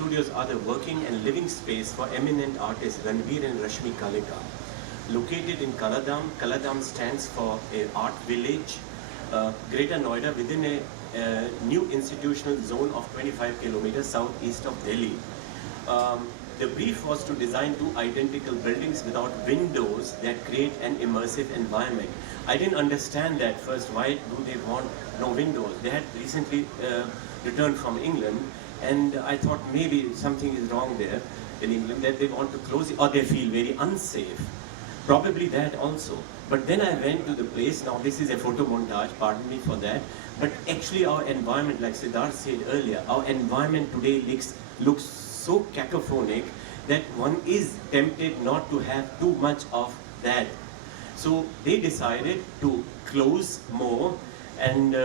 studios are the working and living space for eminent artists Verendra and Wakhlookaleka. Located in Kaladam, Kaladam stands for an art village, Greater Noida, within a new institutional zone of 25 kilometers southeast of Delhi. The brief was to design two identical buildings without windows that create an immersive environment. I didn't understand that first. Why do they want no windows? They had recently returned from England, and I thought maybe something is wrong there in England, that they want to close it, or they feel very unsafe. Probably that also. But then I went to the place. Now this is a photo montage, pardon me for that. But actually our environment, like Siddharth said earlier, our environment today looks so cacophonic that one is tempted not to have too much of that. So they decided to close more, and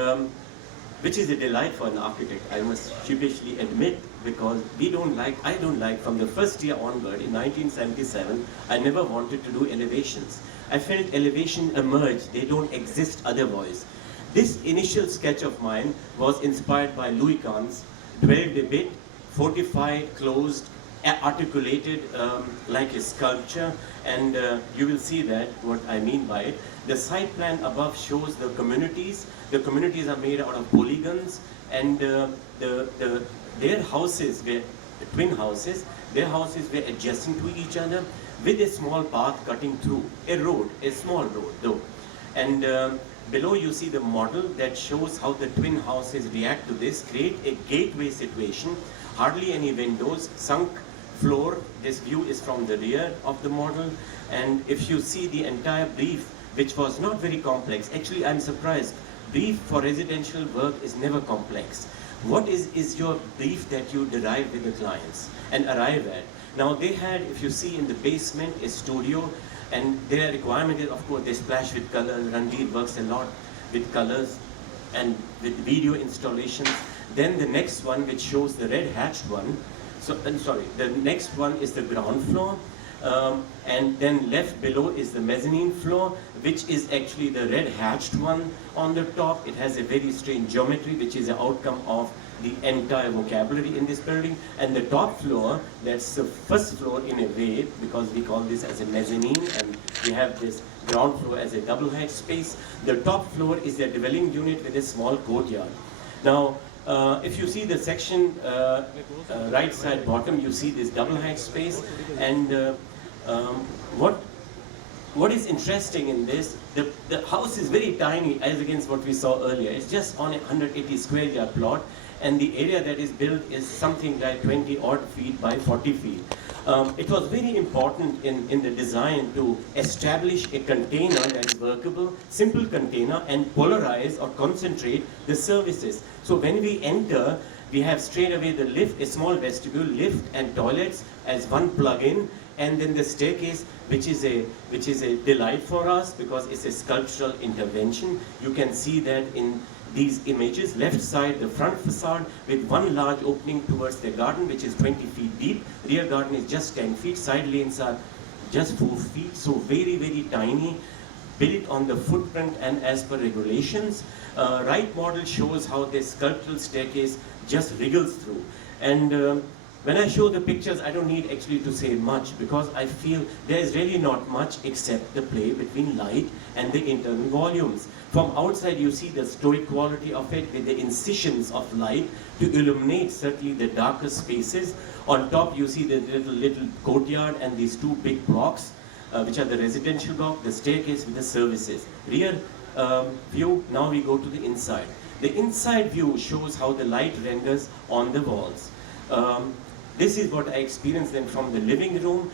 which is a delight for an architect, I must sheepishly admit, because I don't like, from the first year onward in 1977, I never wanted to do elevations. I felt elevation emerged, they don't exist otherwise. This initial sketch of mine was inspired by Louis Kahn's, dwelled a bit, fortified, closed, articulated like a sculpture, and you will see that, what I mean by it. The site plan above shows the communities. The communities are made out of polygons, and their houses were twin houses. Their houses were adjacent to each other with a small path cutting through a road, a small road though. And below you see the model that shows how the twin houses react to this, create a gateway situation, hardly any windows, sunk floor. This view is from the rear of the model, and if you see the entire brief, which was not very complex, actually I'm surprised, brief for residential work is never complex. What is your brief that you derive with the clients and arrive at? Now they had, if you see in the basement, a studio, and their requirement is, of course, they splash with colors. Ranveer works a lot with colors and with video installations. Then the next one, which shows the red hatched one, the next one is the ground floor, and then left below is the mezzanine floor, which is actually the red hatched one on the top. It has a very strange geometry, which is an outcome of the entire vocabulary in this building. And the top floor, that's the first floor in a way, because we call this as a mezzanine, and we have this ground floor as a double height space. The top floor is a dwelling unit with a small courtyard. Now, if you see the section right side bottom, you see this double height space, and what is interesting in this, the house is very tiny as against what we saw earlier. It's just on a 180 square yard plot, and the area that is built is something like 20 odd feet by 40 feet. It was very important in the design to establish a container that is workable, simple container, and polarize or concentrate the services. So when we enter, we have straight away the lift, a small vestibule, lift and toilets as one plug-in, and then the staircase, which is a delight for us because it's a sculptural intervention. You can see that in these images. Left side, the front facade with one large opening towards the garden, which is 20 feet deep. Rear garden is just 10 feet. Side lanes are just 4 feet. So very, very tiny, built on the footprint and as per regulations. Right model shows how the sculptural staircase just wriggles through. And when I show the pictures, I don't need actually to say much, because I feel there is really not much except the play between light and the internal volumes. From outside you see the stoic quality of it with the incisions of light to illuminate certainly the darker spaces. On top you see the little courtyard and these two big blocks, which are the residential block, the staircase with the services. Rear view, now we go to the inside. The inside view shows how the light renders on the walls. This is what I experienced then from the living room.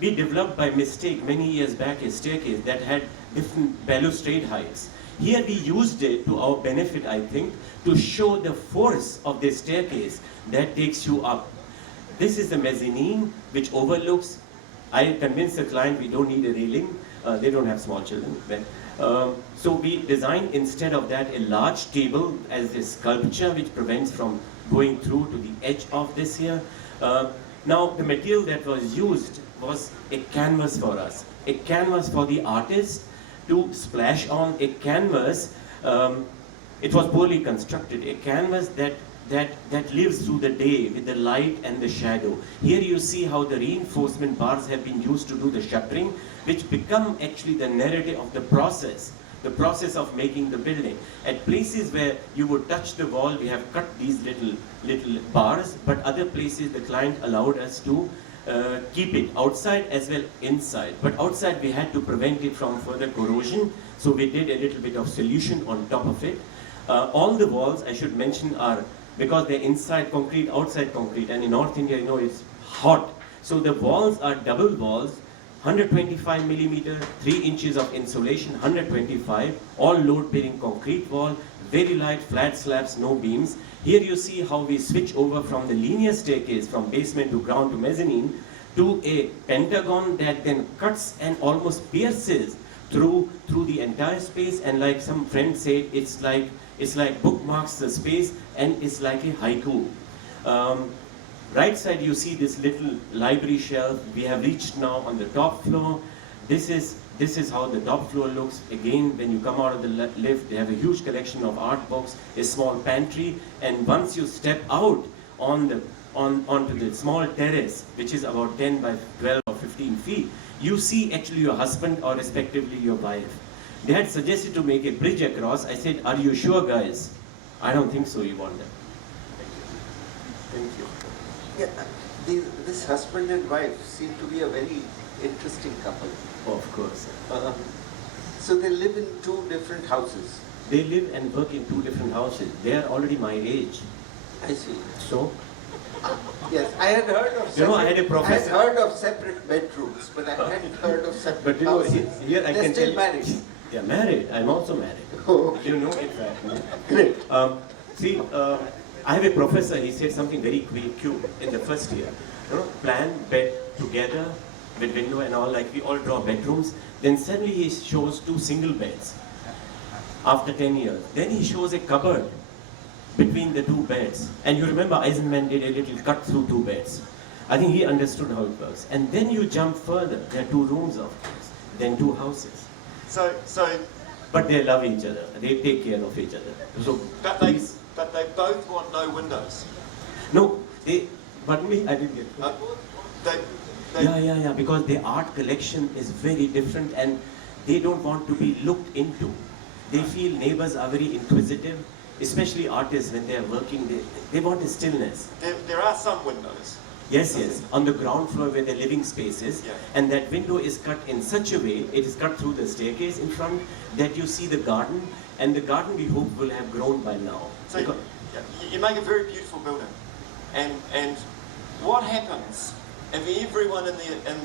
We developed by mistake many years back a staircase that had different balustrade heights. Here we used it to our benefit, I think, to show the force of the staircase that takes you up. This is the mezzanine, which overlooks. I convinced the client we don't need a railing. They don't have small children. So we designed instead of that a large table as a sculpture which prevents from going through to the edge of this here. Now the material that was used was a canvas for us, a canvas for the artist to splash on, a canvas, it was poorly constructed, a canvas that that lives through the day with the light and the shadow. Here you see how the reinforcement bars have been used to do the shuttering, which become actually the narrative of the process of making the building. At places where you would touch the wall, we have cut these little bars, but other places the client allowed us to keep it outside as well inside. But outside we had to prevent it from further corrosion, so we did a little bit of solution on top of it. All the walls, I should mention, are, because they're inside concrete, outside concrete, and in North India, you know, it's hot. So the walls are double walls, 125 millimeter, 3 inches of insulation, 125, all load-bearing concrete wall, very light, flat slabs, no beams. Here you see how we switch over from the linear staircase, from basement to ground to mezzanine, to a pentagon that then cuts and almost pierces through the entire space, and like some friend said, it's like bookmarks the space, and it's like a haiku. Right side you see this little library shelf. We have reached now on the top floor. This is how the top floor looks. Again, when you come out of the lift, they have a huge collection of art books, a small pantry, and once you step out onto the small terrace, which is about 10 by 12 or 15 feet, you see actually your husband or respectively your wife. They had suggested to make a bridge across. I said, are you sure, guys? I don't think so, you want that. Thank you. Yeah, this husband and wife seem to be a very interesting couple. Oh, of course. So they live in 2 different houses. They live and work in 2 different houses. They are already my age. I see. So? Yes, I had heard of separate, you know, I had a professor. I had heard of separate bedrooms, but I hadn't heard of separate but you know, houses. here I They're can still tell married. Yeah, married. I'm also married. Oh. You know, in fact. Great. See, I have a professor, he said something very cute in the first year. You know, plan bed together with window and all, like we all draw bedrooms. Then suddenly he shows 2 single beds after 10 years. Then he shows a cupboard between the 2 beds. And you remember Eisenman did a little cut through 2 beds. I think he understood how it works. And then you jump further. There are 2 rooms of course, then 2 houses. But they love each other. They take care of each other. So But they both want no windows. No, pardon me, I didn't get it. Yeah, because their art collection is very different and they don't want to be looked into. They feel neighbors are very inquisitive, especially artists when they are working, they want a stillness. There are some windows. Yes, on the ground floor where the living space is, yeah. And that window is cut in such a way, it is cut through the staircase in front, that you see the garden, and the garden we hope will have grown by now. So you make a very beautiful building, and what happens if everyone in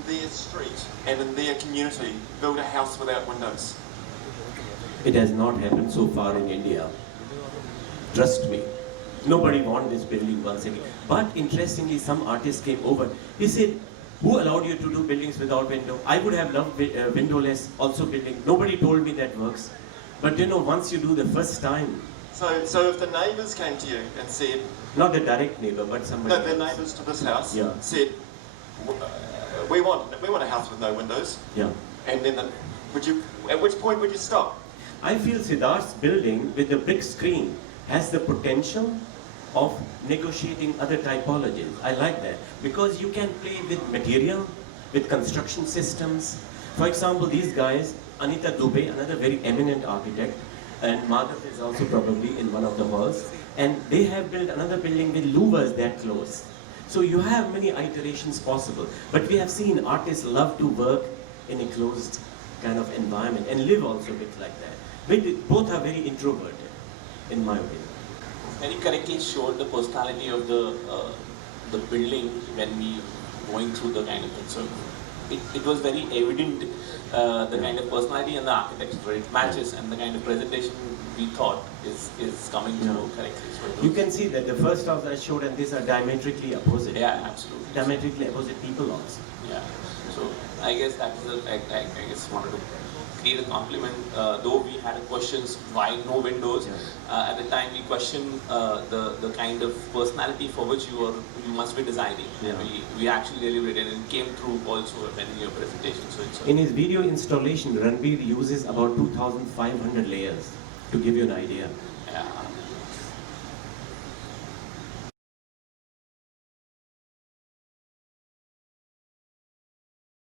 their street and in their community build a house without windows? It has not happened so far in India. Trust me. Nobody wants this building once again. But interestingly, some artists came over. He said, who allowed you to do buildings without window? I would have loved windowless also building. Nobody told me that works. But you know, once you do the first time. So if the neighbours came to you and said... Not the direct neighbour, but somebody No, the neighbours to this house said, we want a house with no windows. Yeah. And then at which point would you stop? I feel Siddharth's building with the brick screen has the potential of negotiating other typologies. I like that because you can play with material, with construction systems. For example, these guys, Anita Dubey, another very eminent architect, and Madhav is also probably in one of the halls, and they have built another building with louvers that close. So you have many iterations possible, but we have seen artists love to work in a closed kind of environment and live also a bit like that. But both are very introverted, in my opinion. And you correctly showed the personality of the building when we going through the kind of thing. So it was very evident the kind of personality and the architecture. It matches, and the kind of presentation we thought is coming through correctly. So you can see that the first house I showed and these are diametrically opposite. Yeah, absolutely. Diametrically opposite people also. Yeah. So I guess that is I guess wanted to create a compliment. Though we had questions why no windows, at the time we questioned the kind of personality for which you must be designing. Yeah. We actually deliberated and it came through also when your presentation. So it's in his video installation, Ranbir uses about 2,500 layers to give you an idea. Yeah.